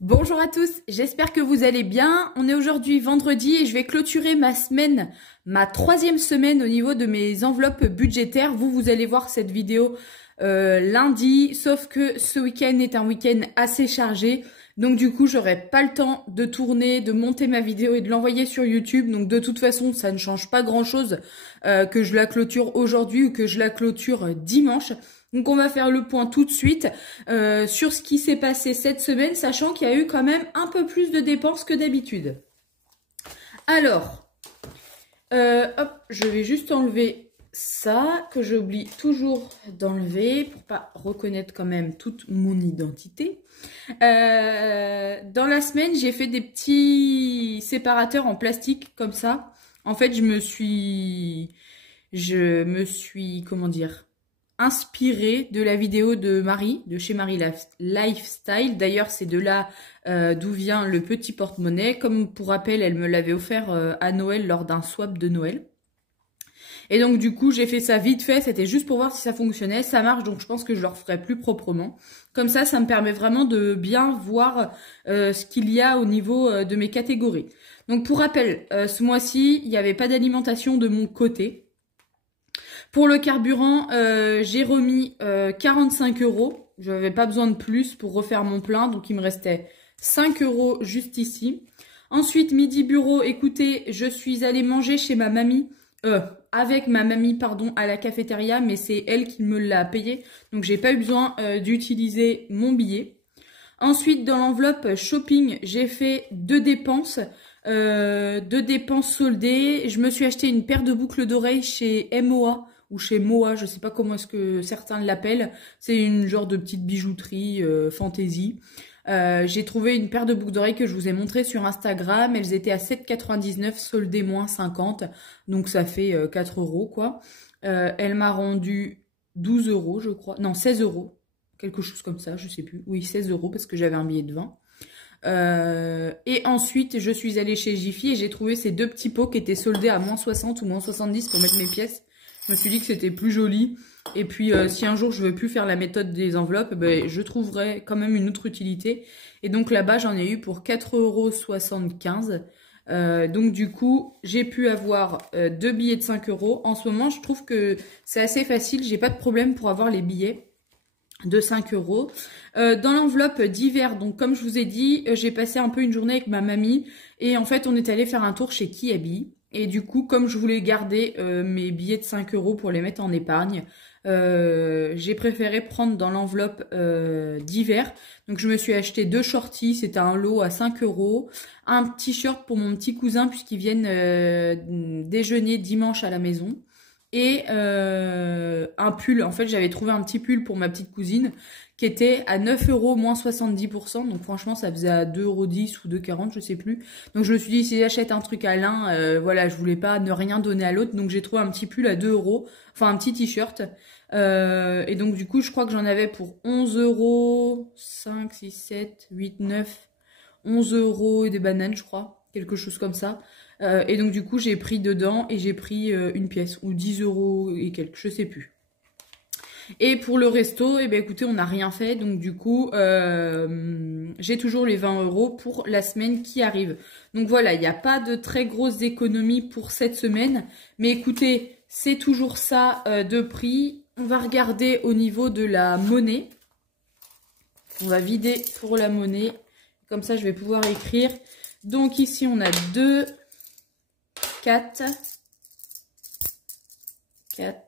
Bonjour à tous, j'espère que vous allez bien. On est aujourd'hui vendredi et je vais clôturer ma semaine, ma troisième semaine au niveau de mes enveloppes budgétaires. Vous allez voir cette vidéo lundi, sauf que ce week-end est un week-end assez chargé. Donc du coup, j'aurai pas le temps de tourner, de monter ma vidéo et de l'envoyer sur YouTube. Donc de toute façon, ça ne change pas grand-chose que je la clôture aujourd'hui ou que je la clôture dimanche. Donc on va faire le point tout de suite sur ce qui s'est passé cette semaine, sachant qu'il y a eu quand même un peu plus de dépenses que d'habitude. Alors, hop, je vais juste enlever ça, que j'oublie toujours d'enlever, pour pas reconnaître quand même toute mon identité. Dans la semaine, j'ai fait des petits séparateurs en plastique comme ça. En fait, je me suis, comment dire, inspirée de la vidéo de Marie, de chez Marie Lifestyle. D'ailleurs, c'est de là d'où vient le petit porte-monnaie. Comme pour rappel, elle me l'avait offert à Noël lors d'un swap de Noël. Et donc du coup, j'ai fait ça vite fait. C'était juste pour voir si ça fonctionnait. Ça marche, donc je pense que je le referai plus proprement. Comme ça me permet vraiment de bien voir ce qu'il y a au niveau de mes catégories. Donc pour rappel, ce mois-ci, il n'y avait pas d'alimentation de mon côté. Pour le carburant, j'ai remis 45 €. Je n'avais pas besoin de plus pour refaire mon plein, donc il me restait 5 € juste ici. Ensuite, midi bureau, écoutez, je suis allée manger chez ma mamie, avec ma mamie, pardon, à la cafétéria, mais c'est elle qui me l'a payé, donc j'ai pas eu besoin d'utiliser mon billet. Ensuite, dans l'enveloppe shopping, j'ai fait deux dépenses soldées. Je me suis acheté une paire de boucles d'oreilles chez MOA ou chez Moa, je sais pas comment est-ce que certains l'appellent. C'est une genre de petite bijouterie fantaisie. J'ai trouvé une paire de boucles d'oreilles que je vous ai montré sur Instagram. Elles étaient à 7,99 €, soldées moins 50. Donc ça fait 4 € quoi. Elle m'a rendu 12 € je crois. Non, 16 €. Quelque chose comme ça, je sais plus. Oui, 16 € parce que j'avais un billet de 20. Et ensuite, je suis allée chez Jiffy et j'ai trouvé ces deux petits pots qui étaient soldés à moins 60 ou moins 70 pour mettre mes pièces. Je me suis dit que c'était plus joli. Et puis, si un jour je veux plus faire la méthode des enveloppes, ben, je trouverai quand même une autre utilité. Et donc là-bas, j'en ai eu pour 4,75 €. Donc du coup, j'ai pu avoir deux billets de 5 €. En ce moment, je trouve que c'est assez facile. J'ai pas de problème pour avoir les billets de 5 €. Dans l'enveloppe d'hiver, donc comme je vous ai dit, j'ai passé un peu une journée avec ma mamie et en fait on est allé faire un tour chez Kiabi et du coup comme je voulais garder mes billets de 5 € pour les mettre en épargne, j'ai préféré prendre dans l'enveloppe d'hiver. Donc je me suis acheté deux shorties, c'était un lot à 5 €, un t-shirt pour mon petit cousin puisqu'ils viennent déjeuner dimanche à la maison. Et un pull, en fait j'avais trouvé un petit pull pour ma petite cousine qui était à 9 € moins 70%, donc franchement ça faisait à 2,10 € ou 2,40 €, je sais plus. Donc je me suis dit si j'achète un truc à l'un, voilà, je voulais pas ne rien donner à l'autre, donc j'ai trouvé un petit pull à 2 €, enfin un petit t-shirt. Et donc du coup je crois que j'en avais pour 11 €, 5, 6, 7, 8, 9, 11 € et des bananes je crois, quelque chose comme ça. Et donc du coup j'ai pris dedans et j'ai pris une pièce ou 10 € et quelques, je sais plus. Et pour le resto, eh ben écoutez, on n'a rien fait, donc du coup j'ai toujours les 20 € pour la semaine qui arrive. Donc voilà, il n'y a pas de très grosses économies pour cette semaine, mais écoutez, c'est toujours ça de prix. On va regarder au niveau de la monnaie. On va vider pour la monnaie, comme ça je vais pouvoir écrire. Donc ici on a 2, 4,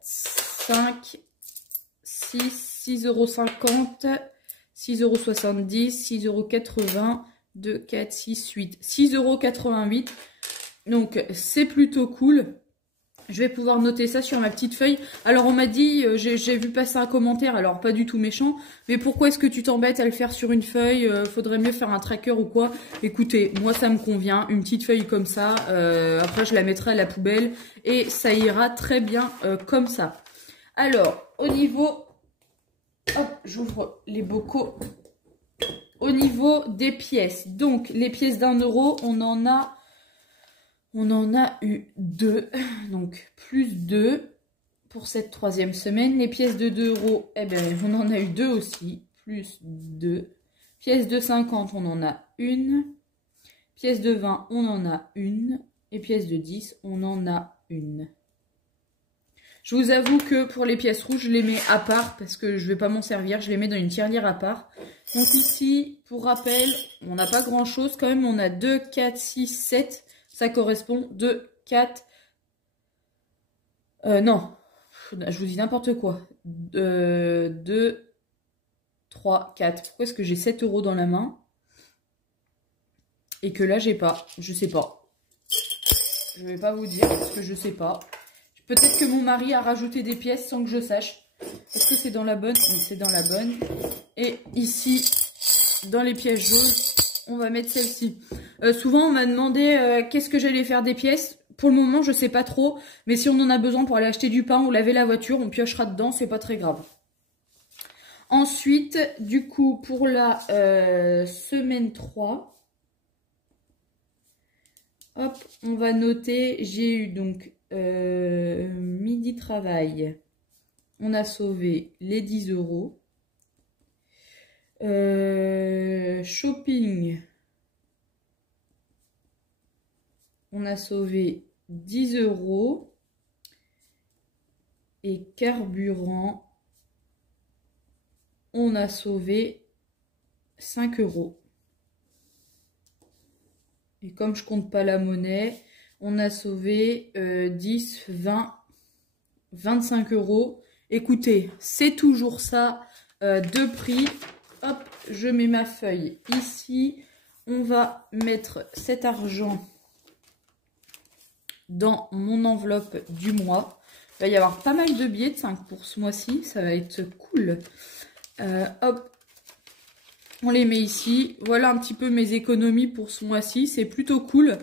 5, 6, 6,50 €, 6,70 €, 6,80 €, 2, 4, 6, 8, 6,88 €. Donc c'est plutôt cool. Je vais pouvoir noter ça sur ma petite feuille. Alors on m'a dit, j'ai vu passer un commentaire, alors pas du tout méchant, mais pourquoi est-ce que tu t'embêtes à le faire sur une feuille? Faudrait mieux faire un tracker ou quoi? Écoutez, moi ça me convient, une petite feuille comme ça, après je la mettrai à la poubelle et ça ira très bien comme ça. Alors, au niveau, hop, j'ouvre les bocaux. Au niveau des pièces, donc les pièces d'1 €, on en a eu 2, donc plus 2 pour cette troisième semaine. Les pièces de 2 €, eh bien, on en a eu 2 aussi, plus 2. Pièce de 50, on en a une. Pièce de 20, on en a une. Et pièce de 10, on en a une. Je vous avoue que pour les pièces rouges, je les mets à part parce que je ne vais pas m'en servir. Je les mets dans une tirelire à part. Donc ici, pour rappel, on n'a pas grand chose. Quand même, on a 2, 4, 6, 7. Ça correspond 2, 4... non, je vous dis n'importe quoi. 2, 3, 4. Pourquoi est-ce que j'ai 7 € dans la main et que là, j'ai pas? Je sais pas. Je vais pas vous dire parce que je sais pas. Peut-être que mon mari a rajouté des pièces sans que je sache. Est-ce que c'est dans la bonne? Oui, c'est dans la bonne. Et ici, dans les pièces jaunes, on va mettre celle-ci. Souvent, on m'a demandé qu'est-ce que j'allais faire des pièces. Pour le moment, je sais pas trop. Mais si on en a besoin pour aller acheter du pain ou laver la voiture, on piochera dedans. C'est pas très grave. Ensuite, du coup, pour la semaine 3... Hop, on va noter, j'ai eu donc midi travail, on a sauvé les 10 €. Shopping, on a sauvé 10 €. Et carburant, on a sauvé 5 €. Et comme je compte pas la monnaie, on a sauvé 10, 20, 25 €. Écoutez, c'est toujours ça de prix. Hop, je mets ma feuille ici. On va mettre cet argent dans mon enveloppe du mois. Il va y avoir pas mal de billets de 5 pour ce mois-ci. Ça va être cool. Hop. On les met ici. Voilà un petit peu mes économies pour ce mois-ci. C'est plutôt cool.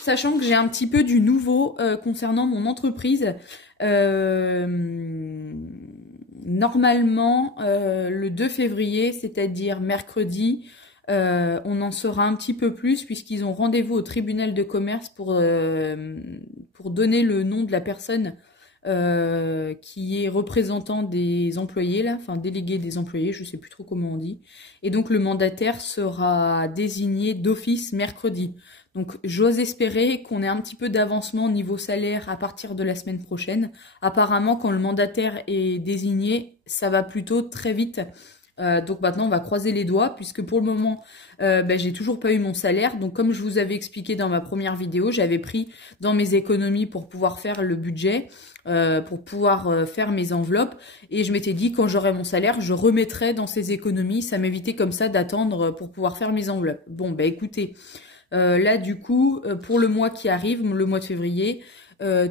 Sachant que j'ai un petit peu du nouveau concernant mon entreprise. Normalement, le 2 février, c'est-à-dire mercredi, on en saura un petit peu plus puisqu'ils ont rendez-vous au tribunal de commerce pour donner le nom de la personne qui est représentant des employés, là, enfin délégué des employés, je sais plus trop comment on dit. Et donc le mandataire sera désigné d'office mercredi. Donc j'ose espérer qu'on ait un petit peu d'avancement au niveau salaire à partir de la semaine prochaine. Apparemment, quand le mandataire est désigné, ça va plutôt très vite. Donc maintenant, on va croiser les doigts puisque pour le moment, j'ai toujours pas eu mon salaire. Donc comme je vous avais expliqué dans ma première vidéo, j'avais pris dans mes économies pour pouvoir faire le budget, pour pouvoir faire mes enveloppes. Et je m'étais dit, quand j'aurai mon salaire, je remettrai dans ces économies. Ça m'évitait comme ça d'attendre pour pouvoir faire mes enveloppes. Bon, bah écoutez, là du coup, pour le mois qui arrive, le mois de février,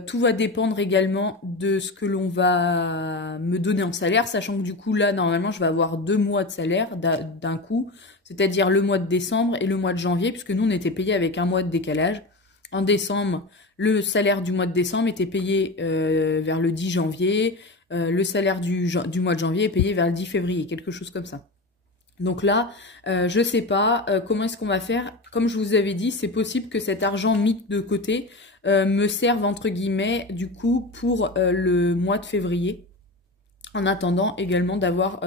tout va dépendre également de ce que l'on va me donner en salaire, sachant que du coup là normalement je vais avoir 2 mois de salaire d'un coup, c'est-à-dire le mois de décembre et le mois de janvier, puisque nous on était payé avec un mois de décalage. En décembre, le salaire du mois de décembre était payé vers le 10 janvier, le salaire du mois de janvier est payé vers le 10 février, quelque chose comme ça. Donc là, je sais pas comment est-ce qu'on va faire. Comme je vous avais dit, c'est possible que cet argent mis de côté me serve entre guillemets du coup pour le mois de février. En attendant également d'avoir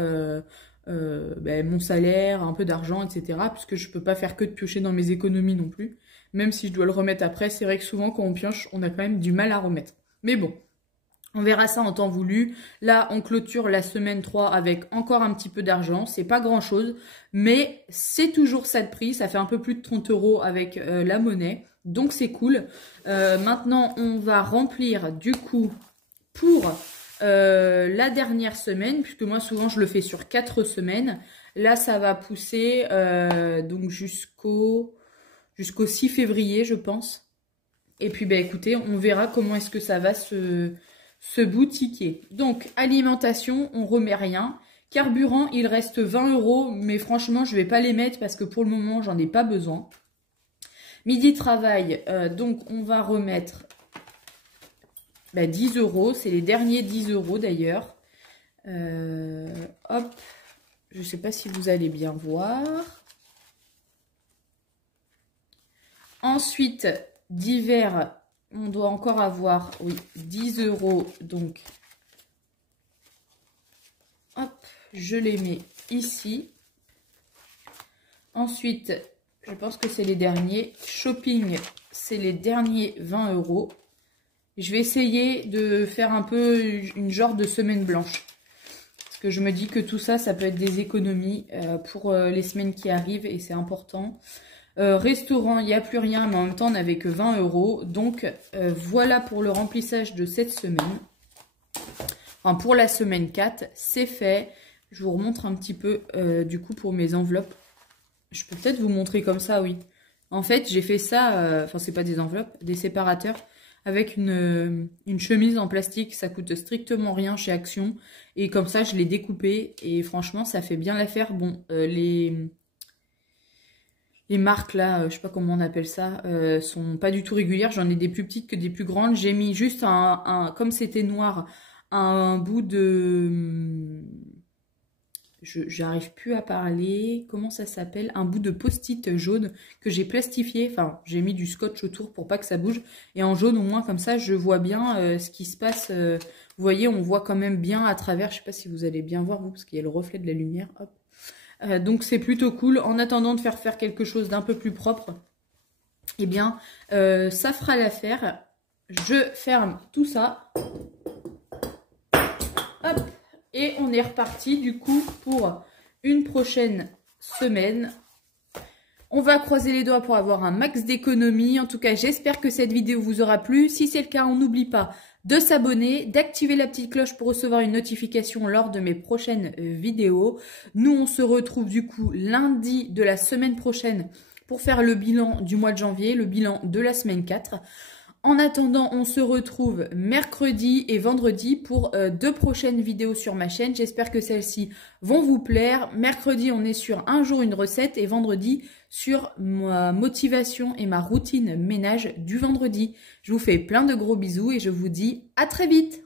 mon salaire, un peu d'argent, etc. Puisque je peux pas faire que de piocher dans mes économies non plus. Même si je dois le remettre après, c'est vrai que souvent quand on pioche, on a quand même du mal à remettre. Mais bon. On verra ça en temps voulu. Là, on clôture la semaine 3 avec encore un petit peu d'argent. C'est pas grand chose, mais c'est toujours ça de prix. Ça fait un peu plus de 30 € avec la monnaie. Donc, c'est cool. Maintenant, on va remplir du coup pour la dernière semaine, puisque moi, souvent, je le fais sur 4 semaines. Là, ça va pousser donc jusqu'au 6 février, je pense. Et puis, bah, écoutez, on verra comment est-ce que ça va se boutiquier. Donc, alimentation, on remet rien. Carburant, il reste 20 €, mais franchement, je vais pas les mettre parce que pour le moment, j'en ai pas besoin. Midi travail, donc on va remettre 10 €. C'est les derniers 10 € d'ailleurs. Hop, je sais pas si vous allez bien voir. Ensuite, divers. On doit encore avoir, oui, 10 €. Donc, hop, je les mets ici. Ensuite, je pense que c'est les derniers. Shopping, c'est les derniers 20 €. Je vais essayer de faire un peu une genre de semaine blanche. Parce que je me dis que tout ça, ça peut être des économies pour les semaines qui arrivent et c'est important. Restaurant, il n'y a plus rien, mais en même temps, on n'avait que 20 €. Donc, voilà pour le remplissage de cette semaine. Enfin, pour la semaine 4, c'est fait. Je vous remontre un petit peu, du coup, pour mes enveloppes. Je peux peut-être vous montrer comme ça, oui. En fait, j'ai fait ça, enfin, c'est pas des enveloppes, des séparateurs, avec une chemise en plastique. Ça coûte strictement rien chez Action. Et comme ça, je l'ai découpé. Et franchement, ça fait bien l'affaire. Bon, les marques là, je sais pas comment on appelle ça, sont pas du tout régulières. J'en ai des plus petites que des plus grandes. J'ai mis juste comme c'était noir, un bout de... J'arrive plus à parler. Comment ça s'appelle? Un bout de post-it jaune que j'ai plastifié. Enfin, j'ai mis du scotch autour pour pas que ça bouge. Et en jaune, au moins, comme ça, je vois bien ce qui se passe. Vous voyez, on voit quand même bien à travers. Je sais pas si vous allez bien voir, vous, parce qu'il y a le reflet de la lumière. Hop. Donc, c'est plutôt cool. En attendant de faire quelque chose d'un peu plus propre, eh bien, ça fera l'affaire. Je ferme tout ça. Hop. Et on est reparti du coup pour une prochaine semaine. On va croiser les doigts pour avoir un max d'économies. En tout cas, j'espère que cette vidéo vous aura plu. Si c'est le cas, on n'oublie pas de s'abonner, d'activer la petite cloche pour recevoir une notification lors de mes prochaines vidéos. Nous, on se retrouve du coup lundi de la semaine prochaine pour faire le bilan du mois de janvier, le bilan de la semaine 4. En attendant, on se retrouve mercredi et vendredi pour 2 prochaines vidéos sur ma chaîne. J'espère que celles-ci vont vous plaire. Mercredi, on est sur un jour une recette et vendredi sur ma motivation et ma routine ménage du vendredi. Je vous fais plein de gros bisous et je vous dis à très vite.